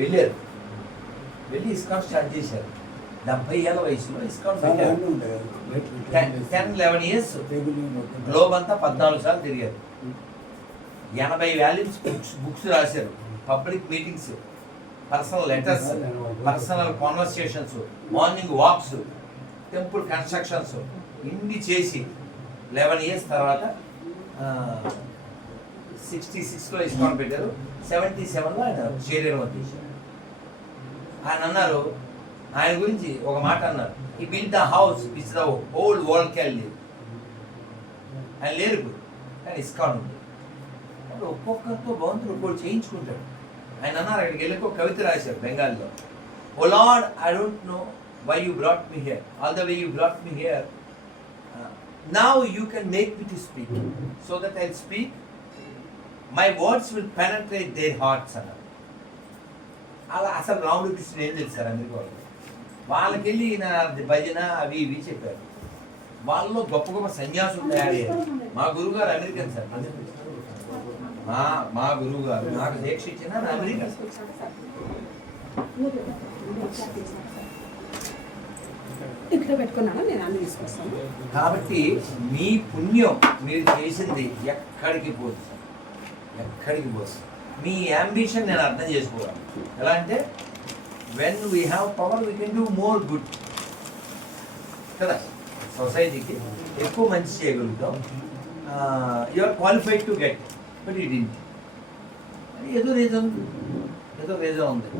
వెళ్ళారు. వెళ్ళి ISKCON start చేశారు. డెబ్బై ఏళ్ళ వయసులో ISKCON ten eleven years globe అంతా పద్నాలుగు సార్లు తిరిగారు. ఎనభై వాల్యూమ్స్ బుక్స్ బుక్స్ రాశారు. Public meetings personal letters personal conversations morning walks temple constructions ఇన్ని చేసి లెవెన్ ఇయర్స్ తర్వాత సిక్స్టీ సిక్స్లో ఇస్కాన్ పెట్టారు. సెవెంటీ సెవెన్లో ఆయన శరీరం వచ్చేసారు ఆయన అన్నారు ఆయన గురించి ఒక మాట అన్నారు. ఈ build the house which the old world can live ఆయన లేరు ఇప్పుడు కానీ ఇస్కాన్ ఉంది. అప్పుడు ఒక్కొక్కరితో భగవంతుడు ఒక్కొక్కటి చేయించుకుంటాడు. ఆయన అన్నారు అక్కడికి వెళ్ళి ఒక కవిత రాశారు బెంగాల్లో. O Lord I don't know why you brought me here all the way you brought me here now you can make me to speak so that I speak my words will penetrate their hearts అన్నారు. అలా అసలు రాముడు కృష్ణుడు ఏం తెలుసు sir అందరికీ వాళ్ళు వాళ్ళకి వెళ్ళి భజన అవి ఇవి చెప్పారు. వాళ్ళలో గొప్ప గొప్ప సన్యాసులు తయారయ్యారు. మా గురువు గారు అమెరికన్ సార్. మా మా గురువు గారు నాకు దీక్ష ఇచ్చిన నా అమెరికా ఇక్కడ పెట్టుకున్నాను నేను అన్ని తీసుకొస్తాను. కాబట్టి మీ పుణ్యం మీరు చేసింది ఎక్కడికి పోదు సార్. ఎక్కడికి పోదు. మీ అంబిషన్ నేను అర్థం చేసుకోవాలి. ఎలా అంటే when we have power we can do more good కదా? సొసైటీకి ఎక్కువ మంచి చేయగలుగుతాం. You are qualified to get but it ఇంట్ ఏదో రీజన్ ఏదో రీజన్ ఉంది.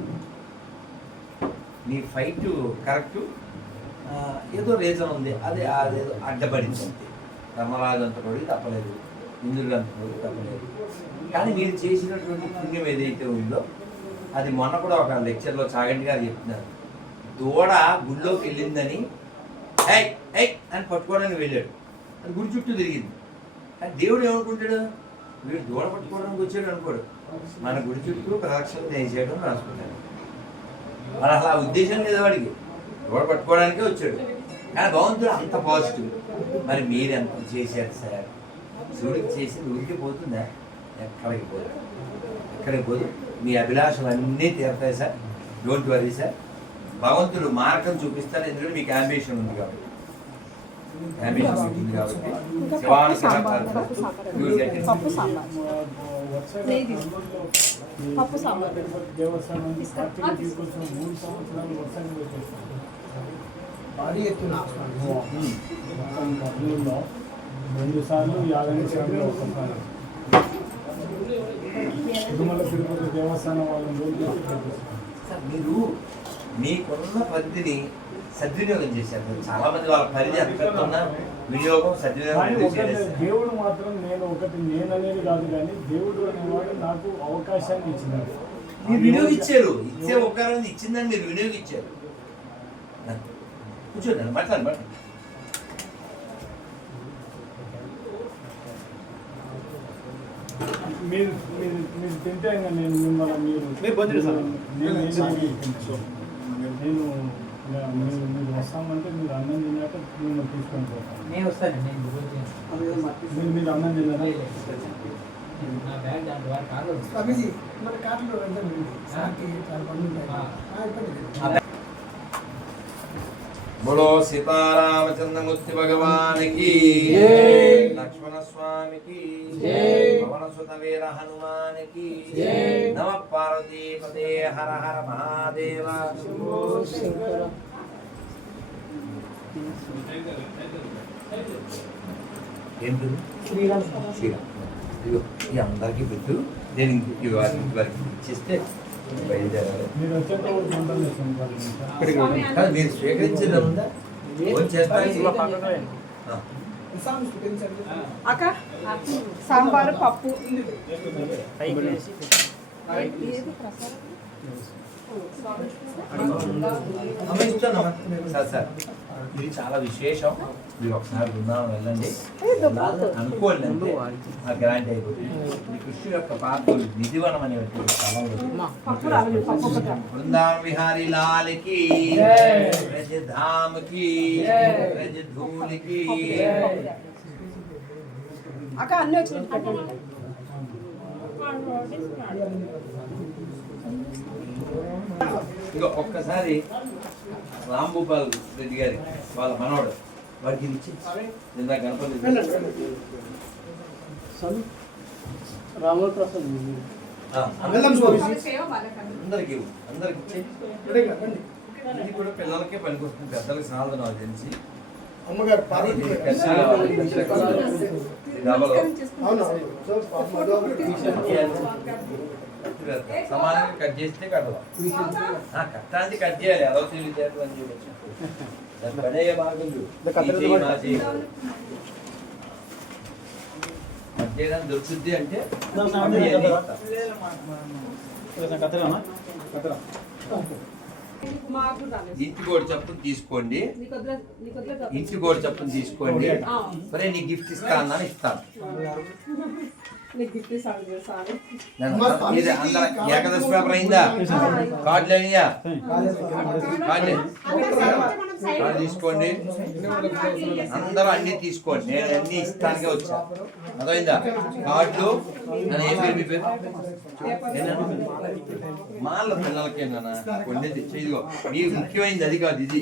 నీ ఫైట్ కరెక్ట్ ఏదో రీజన్ ఉంది. అది అదేదో అడ్డపడింది. అంతే ధర్మరాజు అంత కూడా తప్పలేదు. ఇందులో తప్పలేదు కానీ మీరు చేసినటువంటి పుణ్యం ఏదైతే ఉందో అది మొన్న కూడా ఒక లెక్చర్లో చాగంటి గారు చెప్తున్నారు. దూడ గుళ్ళోకి వెళ్ళిందని ఐ ఐ అని పట్టుకోవడానికి వెళ్ళాడు. అది గుడి చుట్టూ తిరిగింది. కానీ దేవుడు ఏమనుకుంటాడు? వీడు దూడ పట్టుకోవడానికి వచ్చాడు అనుకోడు. మన గుడి చుట్టూ ప్రదక్షిణ చేయడం రాసుకుంటాడు. మరి అసలు ఆ ఉద్దేశం లేదు వాడికి. దూడ పట్టుకోవడానికే వచ్చాడు. కానీ భగవంతుడు అంత పాజిటివ్. మరి మీరు ఎంత చేశారు సార్? శివుడికి చేసి ఊరికి పోతుందా ఎక్కడికి పోదు. ఎక్కడికి పోదు. మీ అభిలాషలు అన్నీ తీరుతాయి సార్. Don't worry sir. భగవంతుడు మార్గం చూపిస్తాడు. ఎందుకంటే మీకు అంబిషన్ ఉంది కాబట్టి. అంబిషన్ కాబట్టి. శివాను పప్పు సాంబార్. దేవస్థానం తీసుకొచ్చిన మూడు సంవత్సరాలు భారీ ఎత్తున. కర్నూలులో రెండు సార్లు యాదగిరి సార్లు ఒకసారి తిరుమల తిరుపతి దేవస్థానం వాళ్ళని మీరు మీకున్న పరిధిని సద్వినియోగం చేశారు. చాలా మంది వాళ్ళ పరిధి ఎంత ఉన్నా వినియోగం సద్వినియోగం? దేవుడు మాత్రం నేను ఒకటి నేను అనేది కాదు కానీ దేవుడు అనేవాడు నాకు అవకాశాన్ని ఇచ్చినాడు మీరు వినియోగించారు. ఇచ్చే ఉపకారం ఇచ్చిందని మీరు వినియోగించారు. కూర్చోండి మాట్లాడండి. మీరు మీరు మీరు తింటే నేను మిమ్మల్ని మీరు మీరు చేస్తారా? నేను నేను మీరు మీరు వస్తామంటే మీరు అన్నం తిన్నాక నేను తీసుకొని పోతాను. నేను వస్తాను నేను మీరు మీరు అన్నం తిన్నారా? నా బ్యాగ్ దాంట్లో వారు కాదు స్వామీజీ మన కార్లో వెళ్తాం సార్కి చాలా పనులు ఉంటాయి ఆ. ఆ, ఇబ్బంది లేదు. బోలో సీతారామచంద్రమూర్తి భగవానికి. లక్ష్మణ స్వామికి జై. పవన సుత వీర హనుమానికి. నమ పార్వతీ పదే హర హర మహాదేవ ఏం పేరు శ్రీరామ్. ఇదిగో ఈ అందరికీ పెట్టు. నేను వారికి ఇచ్చేస్తే బయలుదేరాలి మీరు ఉందా. అక్క సాంబారు పప్పు. సార్ సార్ ఇది చాలా విశేషం. మీరు ఒకసారి బృందావనం వెళ్ళండి. అనుకోండి అంతే. ఆ గ్రాంట్ అయిపోతుంది ఇది కృష్ణు యొక్క పాత్ర నిధివనం అనేటువంటి స్థలం ఉంది. పప్పు రావాలి పప్పు ఒకటి రావాలి. బృందావన్ విహారీ లాల్కి జై. రజ ధామ్కి జై. రజ ధూల్కి అక్క అన్నీ వచ్చినాయి. పెట్టండి ఇక ఒక్కసారి రాంభూపాల్ రెడ్డి గారి వాళ్ళ మనవడు వాడికి ఇచ్చి నిన్న గణపతి రాముల ప్రసాద్. అందరికి. అందరికి ఇచ్చి. ఇది కూడా పిల్లలకే పనికొస్తుంది పెద్దలకు సాలదు నాకు తెలిసి. అమ్మగారు పార్వతి సమానంగా కట్ చేస్తే కట్టదాం. ఆ, కట్టానికి కట్ చేయాలి. అదో తెలియదు అని నా చెయ్యి. కట్ చేయడానికి దొరుకుతుంది అంటే అప్పుడు ఇవన్నీ ఇస్తా. మాకు రాలేదు. ఇంటి కోడి చప్పును తీసుకోండి. నీకు వదిలే- నీకు వదిలే ఇంటి కోడి చప్పును తీసుకోండి. సరే నీ గిఫ్ట్ ఇస్తా అన్నాను ఇస్తాను. ఏకాదశి పేపర్ అయిందా? కార్డులు అయినాయా కార్డులు కార్డు తీసుకోండి. అందరూ అన్ని తీసుకోండి. నేను అన్ని ఇస్తానికే వచ్చా. అదైందా కార్డులు నేను ఏం పేరు మీ పేరు? మాల పిల్లలకేనా కొన్ని తెచ్చేదిగో మీకు ముఖ్యమైనది అది కాదు ఇది.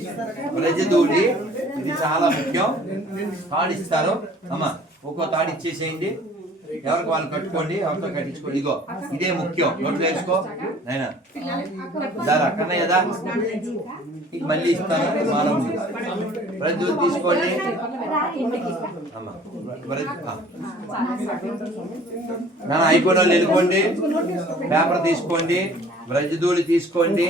ప్రజదూడి ఇది చాలా ముఖ్యం. తాడు ఇస్తారు. అమ్మా ఒక్కో తాడు ఇచ్చేసేయండి. ఎవరికి వాళ్ళు కట్టుకోండి ఎవరితో కట్టించుకోండి. ఇదిగో ఇదే ముఖ్యం. నోట్లు వేసుకో నైనా దారా కన్నయ్యదా నీకు మళ్ళీ ఇస్తాను. మానవ ప్రజలు తీసుకోండి. నా నాన్న అయిపోయిన వాళ్ళు వెళ్ళిపోండి. పేపర్ తీసుకోండి. బ్రజదూలి తీసుకోండి.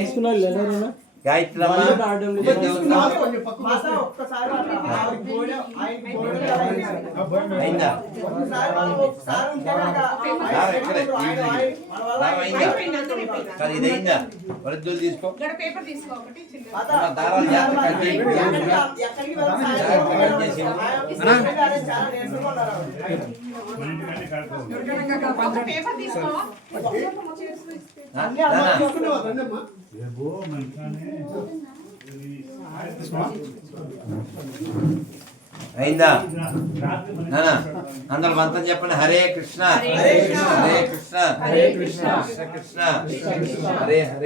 అయిందా కాదు ఇది అయిందా బ్రజదూలి తీసుకో ఇక్కడ పేపర్ తీసుకో ఒకటి చిన్న అమ్మ, దారాలు జాగ్రత్త కట్ చేసి అయిందా? అందరు మంత్రం చెప్పండి. హరే కృష్ణ. హరే కృష్ణ. హరే కృష్ణ. హరే కృష్ణ. కృష్ణ కృష్ణ. హరే హరే.